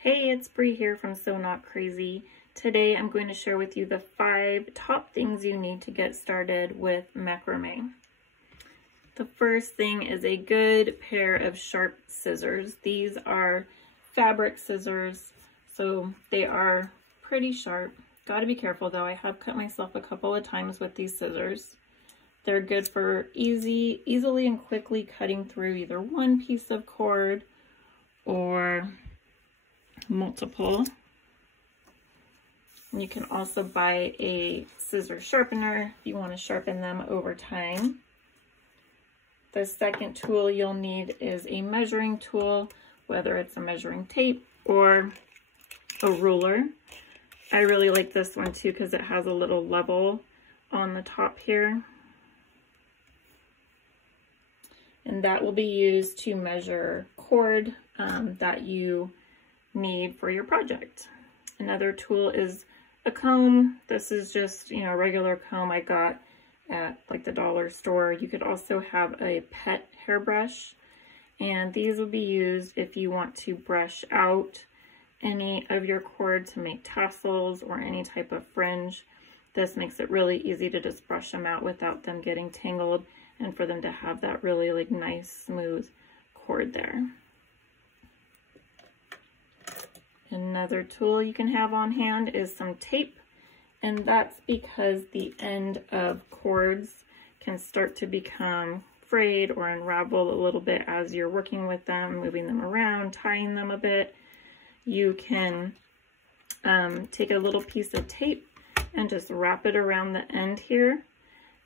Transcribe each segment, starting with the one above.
Hey, it's Bree here from So Not Crazy. Today I'm going to share with you the 5 top things you need to get started with macrame. The first thing is a good pair of sharp scissors. These are fabric scissors, so they are pretty sharp. Got to be careful though, I have cut myself a couple of times with these scissors. They're good for easily and quickly cutting through either one piece of cord or multiple. And you can also buy a scissor sharpener if you want to sharpen them over time. The second tool you'll need is a measuring tool, whether it's a measuring tape or a ruler. I really like this one too because it has a little level on the top here. And that will be used to measure cord that you need for your project. Another tool is a comb. This is just, a regular comb I got at like the dollar store. You could also have a pet hairbrush, and these will be used if you want to brush out any of your cord to make tassels or any type of fringe. This makes it really easy to just brush them out without them getting tangled and for them to have that really like nice smooth cord there. Another tool you can have on hand is some tape, and that's because the end of cords can start to become frayed or unravel a little bit as you're working with them, moving them around, tying them a bit. You can take a little piece of tape and just wrap it around the end here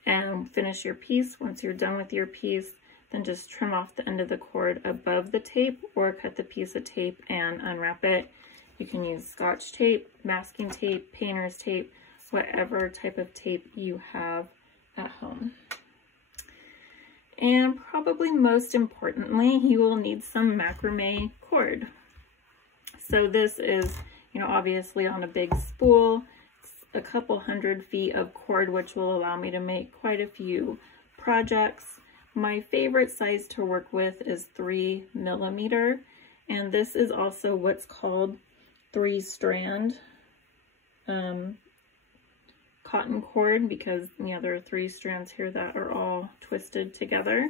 and finish your piece. Once you're done with your piece, then just trim off the end of the cord above the tape or cut the piece of tape and unwrap it. You can use Scotch tape, masking tape, painter's tape, whatever type of tape you have at home. And probably most importantly, you will need some macrame cord. So this is, obviously on a big spool. It's a couple 100 feet of cord, which will allow me to make quite a few projects. My favorite size to work with is 3 millimeter, and this is also what's called 3-strand cotton cord because there are 3 strands here that are all twisted together.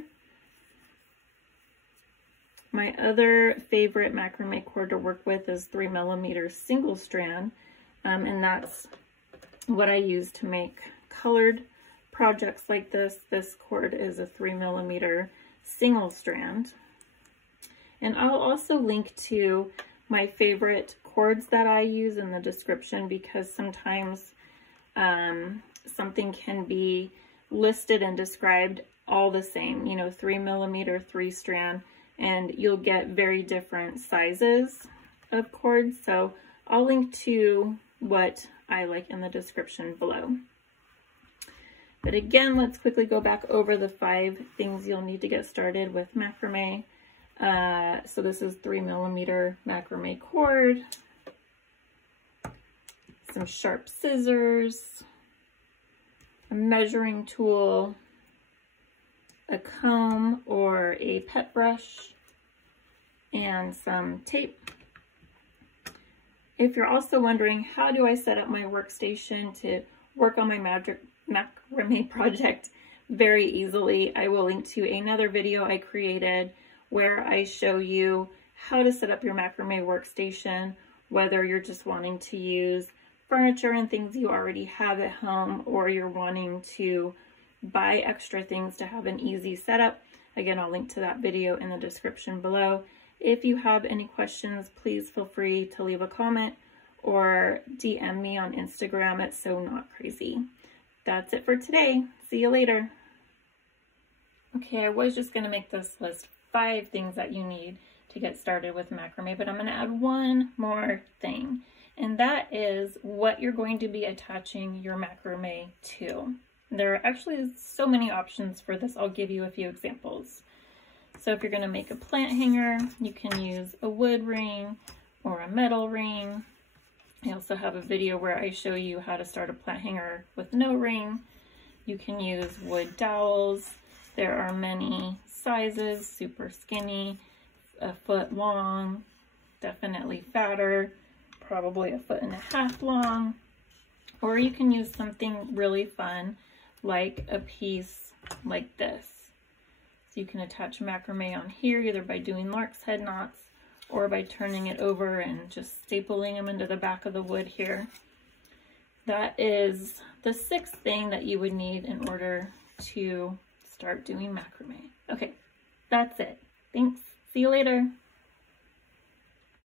My other favorite macrame cord to work with is 3 millimeter single strand, and that's what I use to make colored projects like this. This cord is a 3 millimeter single strand. And I'll also link to my favorite cords that I use in the description because sometimes something can be listed and described all the same, 3 millimeter, 3-strand, and you'll get very different sizes of cords. So I'll link to what I like in the description below. But again, let's quickly go back over the 5 things you'll need to get started with macrame. So this is 3 millimeter macrame cord, some sharp scissors, a measuring tool, a comb or a pet brush, and some tape. If you're also wondering, how do I set up my workstation to work on my macrame project very easily, I will link to another video I created where I show you how to set up your macrame workstation, whether you're just wanting to use furniture and things you already have at home, or you're wanting to buy extra things to have an easy setup. Again, I'll link to that video in the description below. If you have any questions, please feel free to leave a comment or DM me on Instagram at So Not Crazy. That's it for today. See you later. Okay, I was just going to make this list 5 things that you need to get started with macrame, but I'm going to add one more thing, and that is what you're going to be attaching your macrame to. There are actually so many options for this. I'll give you a few examples. So if you're going to make a plant hanger, you can use a wood ring or a metal ring. I also have a video where I show you how to start a plant hanger with no ring. You can use wood dowels. There are many sizes, super skinny, a foot long. definitely fatter, probably 1.5 feet long. Or you can use something really fun like a piece like this. So you can attach macrame on here either by doing lark's head knots or by turning it over and just stapling them into the back of the wood here. That is the 6th thing that you would need in order to start doing macrame. Okay, that's it. Thanks. See you later.